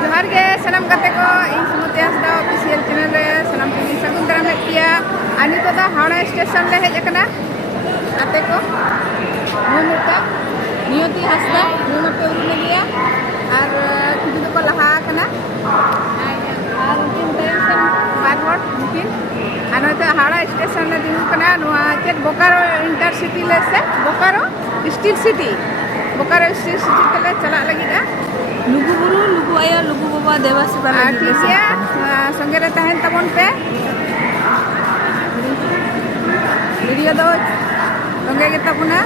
जोहार के सनम गाते को इन सुमति हांसदा ऑफिशियल चैनल रे सनम को सगुन दाराम पेया आनी तो हावड़ा स्टेशन ले हेज कना आते को मुमुता नियति हांसदा मुमते उरुमे लिया और किछु तो को लहा कना और उनकिन टेंशन बारवट मुकिन आनो तो हावड़ा स्टेशन ले दिनु कना नोआ चेत बोकारो इंटरसिटी ले से बोकारो स्टील सिटी तले चला लगिदा लुगु बुरु लुगु आया लुगु बाबा देवा सेवा ठीक है संगे रे तहन तबन पे वीडियो दो संगे के तबना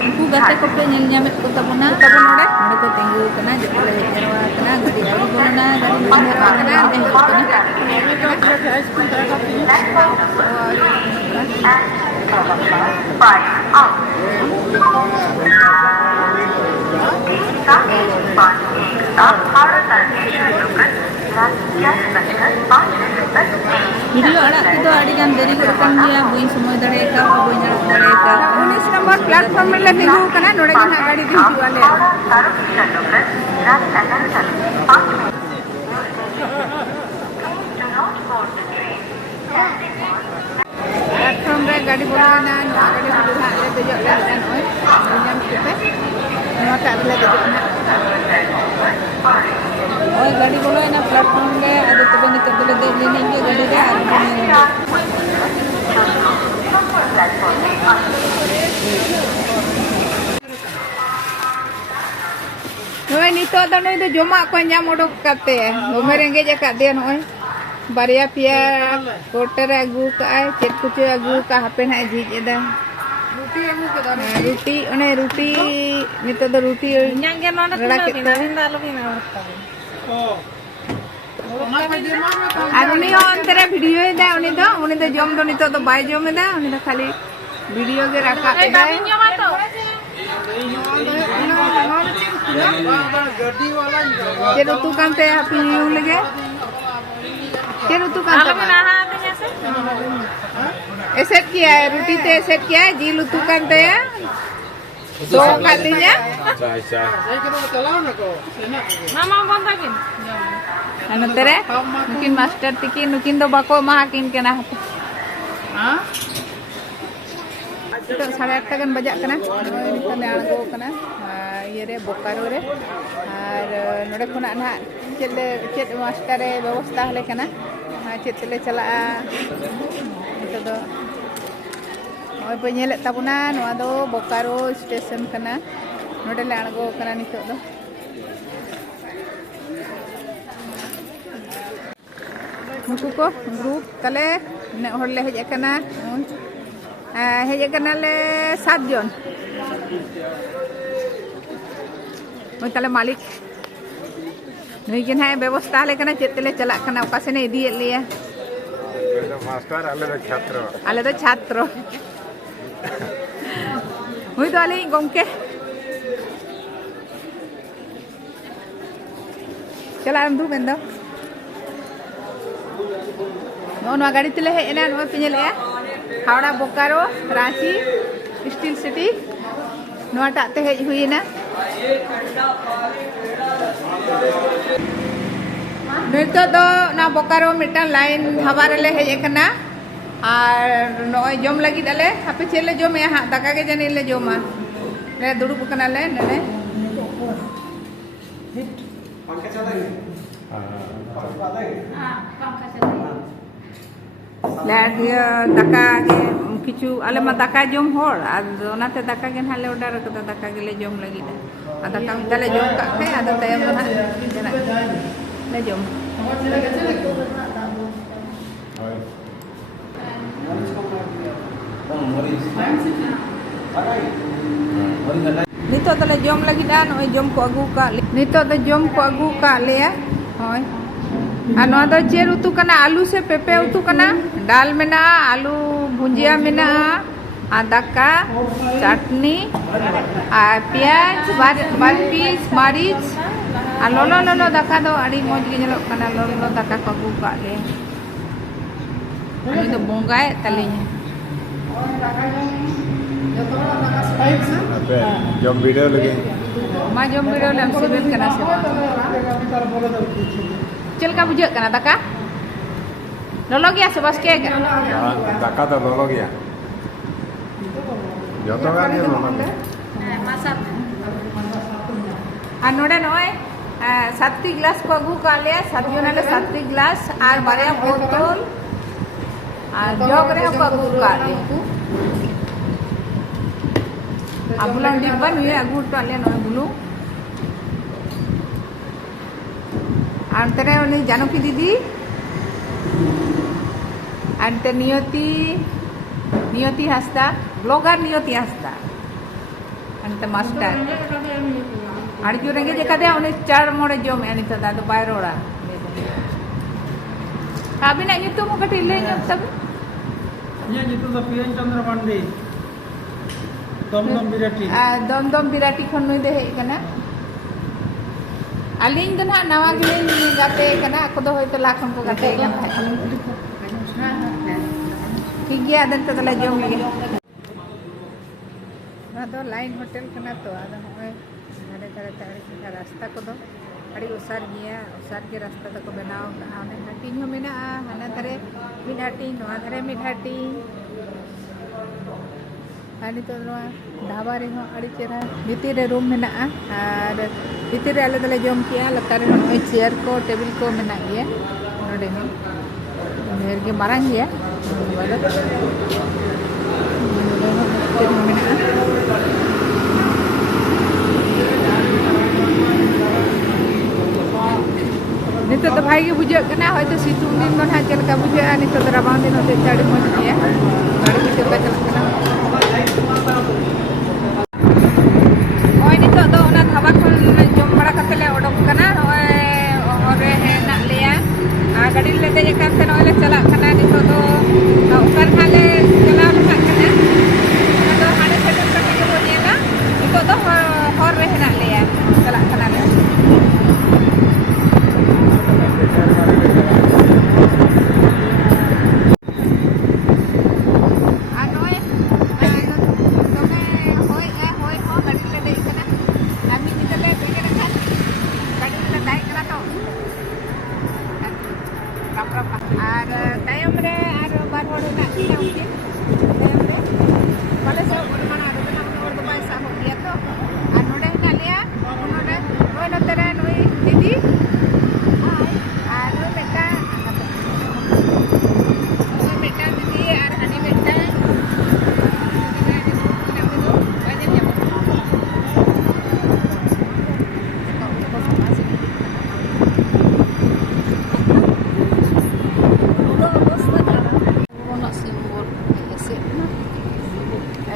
उनको गाते को पे नेल ᱧᱟᱢᱮᱫ को तबना तबन नोडे को तेंगु कना जतले हेजरवा कना गाड़ी आउ बोलना गाड़ी हेजरवा कना तेंगु कना वीडियो अड़ा के तो आड़ी गान देरी कर कान दिया बई समय दड़े का बई ना दड़े का 19 नंबर प्लेटफॉर्म ले तिंगु कना नोडे गना गाड़ी दिंती वाले प्लेटफॉर्म रे गाड़ी बोलाना गाड़ी बोला ले देजो ले जान होय नाम केते नोटा ले देजो ना ओय गाड़ी बोलो ना प्लेटफॉर्म रे आदि तबे निकल दे लेने के गाड़ी रे नोय नितो द नोय दो जमा को ᱧᱟᱢ ओडोक काते गोमे रेंगे जे का दे नोय बारिया पिया कोटर आगू का चेत कुछ आगू का हापे ना झीज एदा रोटी आगू के दो रोटी ओने रोटी नितो दो रोटी ᱧᱟᱝगे नोना रड़ा के हिंदा लगी ना আর উনি অন্তরে ভিডিও দেয় উনি তো জম দো নিতো তো বাই জমে দেয় উনি তো খালি ভিডিও গে রাখা দেয় যে ऋतु कांते हैप्पी न्यू लगे के ऋतु कांते ऐसे किया है रोटी ते ऐसे किया है जी ऋतु कांते है दो खाती है मामा बंदा किन नतरे नुकिन मास्टर तिकी नुकिन दो बाको महा किन केना हां तो 8:30 गन बजा कना नितने आगो कना ये रे बोकारो रे और नोडे खुना ना चेत मास्टर रे व्यवस्था हले कना चेत ले चला तो दो ओय पे नेले ताबुना नोआ दो बोकारो स्टेशन कना नोडे ले आगो कना नितो दो मुकु को ग्रुप तले ने हर ले हेज कना हेज कना ले 7 जन ओय तले मालिक नई के ना व्यवस्था ले कना चेतले चला कना ओका से ने इदी लिया मास्टर आले तो छात्र हुई तो आले गोंके चला अंदू बेंदो नो गाड़ी तले हे एना नो पिनेले हावड़ा बोकारो रांची स्टील सिटी नो टाते हे हुईना नितो दो ना बोकारो मिटा लाइन हवारे ले हे एकना और नोय जम लगी दले हापे चेले जमे हा दाका के जने ले जमा ने दुड़ुब कना ले ने पंखा चलाएंगे हां पंखा चलाएंगे दाका के किछु आले मा दाका जम होर आनाते दाका के हाले ऑर्डर कदा दाका के ले जम लगी आ दाका तले जम का खे आदा तयम ना ले जम नितो तले जम लगी दा नय जम को अगु का नितो तो जम को अगु का ले होय आ नो दो चेर उतु कना आलू से पेपे उतु कना दाल मेना आलू भुजिया मेना आ दाका चटनी आ प्याज बार पीस मरीच आ लोलो लोलो दाका दो आड़ी मौज गे नेलो कना लोलो दाका को अगु का ले उनी तो बोंगाए तलिया जब वीडियो लगे मा जम बिड़ाव लेम सिबिल कना से बा चलका बुझे कना दाका ललो गया से बस के दाका तो ललो गया जतो गान के ललो Masak. আর নোডে নয় 7টি গ্লাস को আগু काले 7 জনালে 7টি গ্লাস আর বারিয়া বোতল আর জগ রে को আগু काले abulang diba nuye agu tale noy bulu antere oni Janaki didi ante Niyoti Hasda blogger Niyoti Hasda ante master Arju renge jekade oni 4 more jom ani to da bayroda abina nyutum kati le nyutum ये जितु तो PN चंद्र पांडे दमदम बिराटी दमदम बिराटी खन नुई दे hedge कना अलिंग दो ना नवा गिलिंग गाते कना ako do hoyto लाखन को गाते कना ठीक गया अदन तो तला जम लगे ना तो लाइन होटल कना तो आदा होय धरे धरे धरे रास्ता को दो अड़ी उसार गया उसार के रास्ता तक बनाव आने हटिंग हो मेना हना धरे मिड हटिंग नवा धरे mid हटिंग ani to dhaba re ho adi chera bhitir re room mena ar bhitir re ale dale jom kiya latar re no chair ko table ko mena ye node ho mer ge marang ye wala mena nito to bhai ge bujhe kana hoyto situng din mon ha chelka bujhe nito to rabang din hote chadi moj ye gari bhitir ka chalak kana ओय नितो दो ओना धाबा खन जम बड़ा कते ले ओडक कना ओय ओरे हे ना लिया आ गाड़ी ले दे एकन से ओले चला कना नितो दो ओकर खाले चला लखा कना तो हाने सेटल करके के बोलिएगा नितो दो हर रे ना लिया चला कना ले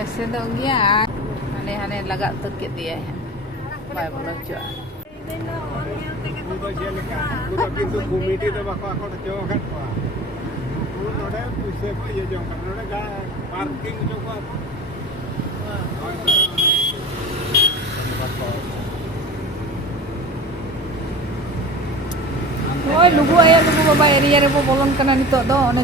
ऐसे तो गया हने हने लगा तो के दिया है बाय बोलो जो तो जेल का तो किंतु कमिटी तो बाको आको जो kan को नोडे पुसे को ये जो kan नोडे का पार्किंग जो को ओय लुगु आया लुगु बाबा एरिया रे बो बोलन कना नितो दो ओने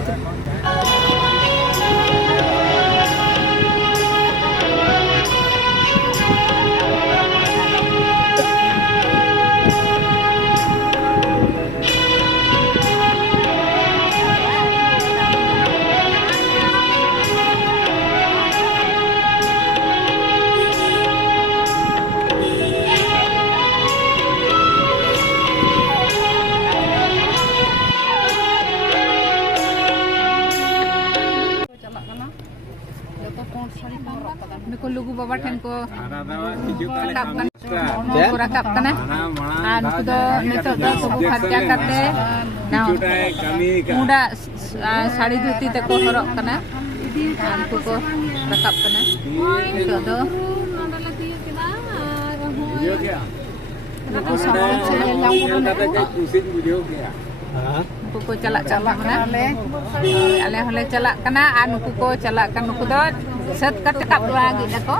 को लुगु बाबा ठन को rakap kana an kudo nito do सब खर्चा करते ना मुडा साड़ी धोती te ko horok kana an ko rakap kana nito do video kya ko sama chele lang kata pusing video kya ko chalak kana ale hole chalak kana an ko chalak kan ko do set kap lagi dako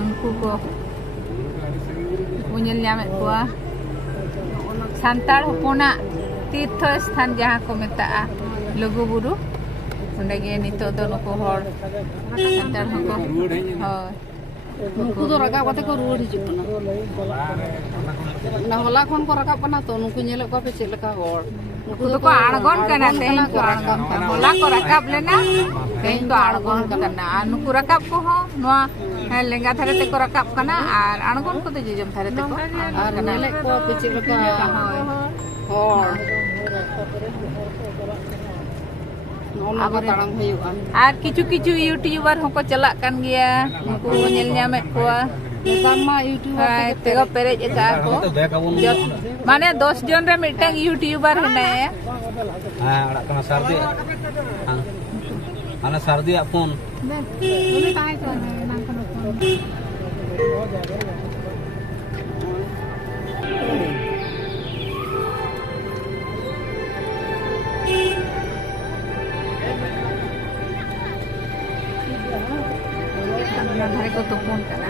unkul ko punya liamet kuah santar hopona tirtho sthan jaha ko metaa Luguburu onde ge nito do nuku hor santar hoko hoi ᱱᱩᱠᱩ ᱫᱚ ᱨᱟᱠᱟᱵ ᱠᱟᱛᱮ ᱠᱚ ᱨᱩᱣᱟᱹᱲ ᱦᱤᱡᱩᱜ ᱠᱟᱱᱟ ᱚᱱᱟ ᱦᱚᱞᱟ ᱠᱷᱚᱱ ᱠᱚ ᱨᱟᱠᱟᱵ ᱠᱟᱱᱟ ᱛᱚ ᱱᱩᱠᱩ ᱧᱮᱞᱮᱫ ᱠᱚᱣᱟ ᱯᱮ ᱪᱮᱫ ᱞᱮᱠᱟ ᱦᱚᱲ ᱱᱩᱠᱩ ᱫᱚᱠᱚ ᱟᱬᱜᱚᱱ ᱠᱟᱱᱟ ᱛᱮᱦᱮᱧ ᱠᱚ ᱟᱬᱜᱚᱱ ᱠᱟᱱᱟ ᱦᱚᱞᱟ ᱠᱚ ᱨᱟᱠᱟᱵ ᱞᱮᱱᱟ ᱛᱮᱦᱮᱧ ᱠᱚ ᱟᱬᱜᱚᱱ ᱠᱟᱱᱟ ᱟᱨ ᱱᱩᱠᱩ ᱨᱟᱠᱟᱵ ᱠᱚᱦᱚᱸ ᱱᱚᱣᱟ ᱞᱮᱸᱜᱟ ᱫᱷᱟᱨᱮ ᱛᱮᱠᱚ ᱨᱟᱠᱟᱵ ᱠᱟᱱᱟ ᱟᱨ ᱟᱬᱜᱚᱱ ᱠᱚᱫᱚ ᱡᱚᱡᱚᱢ ᱫᱷᱟᱨᱮ ᱛᱮᱠᱚ ᱟᱨ ᱧᱮᱞᱮᱫ ᱠᱚᱣᱟ ᱯᱮ ᱪᱮᱫ ᱞᱮᱠᱟ ᱦᱚᱲ ᱚᱱᱟ ᱠᱚ ᱛᱟᱲᱟᱢ ᱦᱩᱭᱩᱜᱼᱟ ᱟᱨ ᱠᱤᱪᱷᱩ ᱠᱤᱪᱷᱩ ᱤᱭᱩᱴᱤᱭᱩᱵᱟᱨ ᱦᱚᱸᱠᱚ ᱪᱟᱞᱟᱜ ᱠᱟᱱ ᱜᱮᱭᱟ ᱱᱩᱠᱩ ᱠᱚ ᱧᱮᱞ ᱧᱟᱢᱮᱫ ᱠᱚᱣᱟ ᱱᱮᱛᱟᱨ ᱢᱟ ᱤᱭᱩᱴᱤᱭᱩᱵᱟᱨ ᱛᱮᱜᱚ ᱯᱮᱨᱮᱡ ᱟᱠᱟᱫ ᱠᱚ ᱢᱟᱱᱮ 10 জন ᱨᱮ ᱢᱤᱫᱴᱟᱝ ᱤᱭᱩᱴᱤᱭᱩᱵᱟর ᱦᱮᱱᱟᱭᱟ anak kena sardi anak sardi apun boleh tahu itu nang kono yang hari ko tupon kana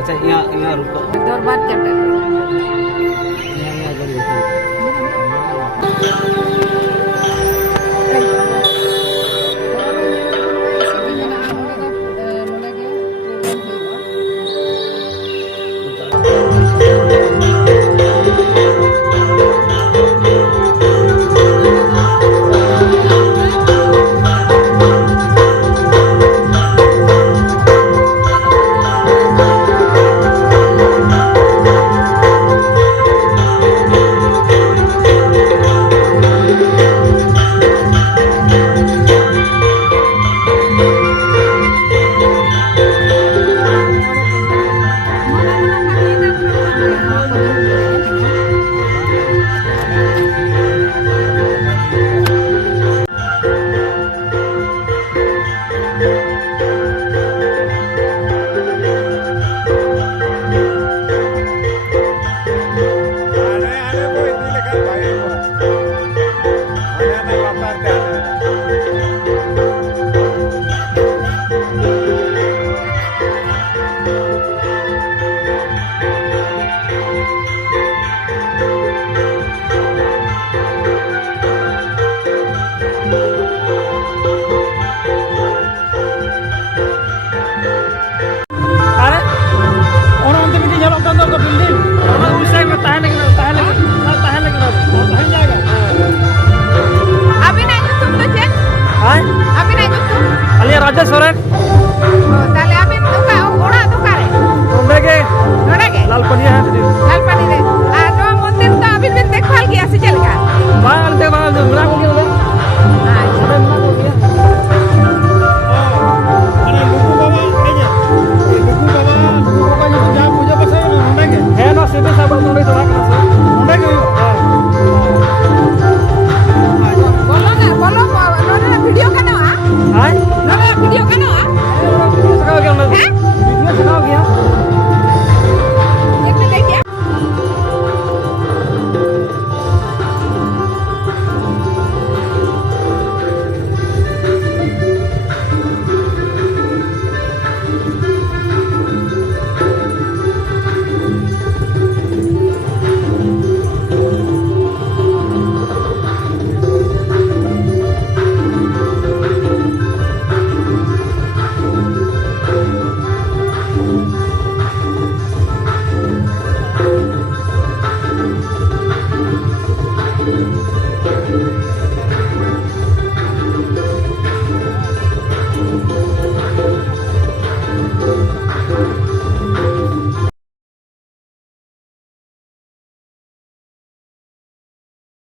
acha iya ruko dorbat chapter iya jadi ruko Raja Soren. Oh, tali abin tuka ora tuka re. Nore ge. Lalpania hai tadi. Lalpani re. Ah, no mondir to abin bin dekhal gaya se chal ga. Bang mera ko gaya. Ada lugu baba kayaknya. Lugu baba itu jam puja pasal nonde ke. Hai na sebe sabar nonde to kana sa. Nonde ke. Bolo nore video kana ha? Hai? Nore video kana ha? Sakao gaya. Video sakao gaya. Ek minute dekhiye.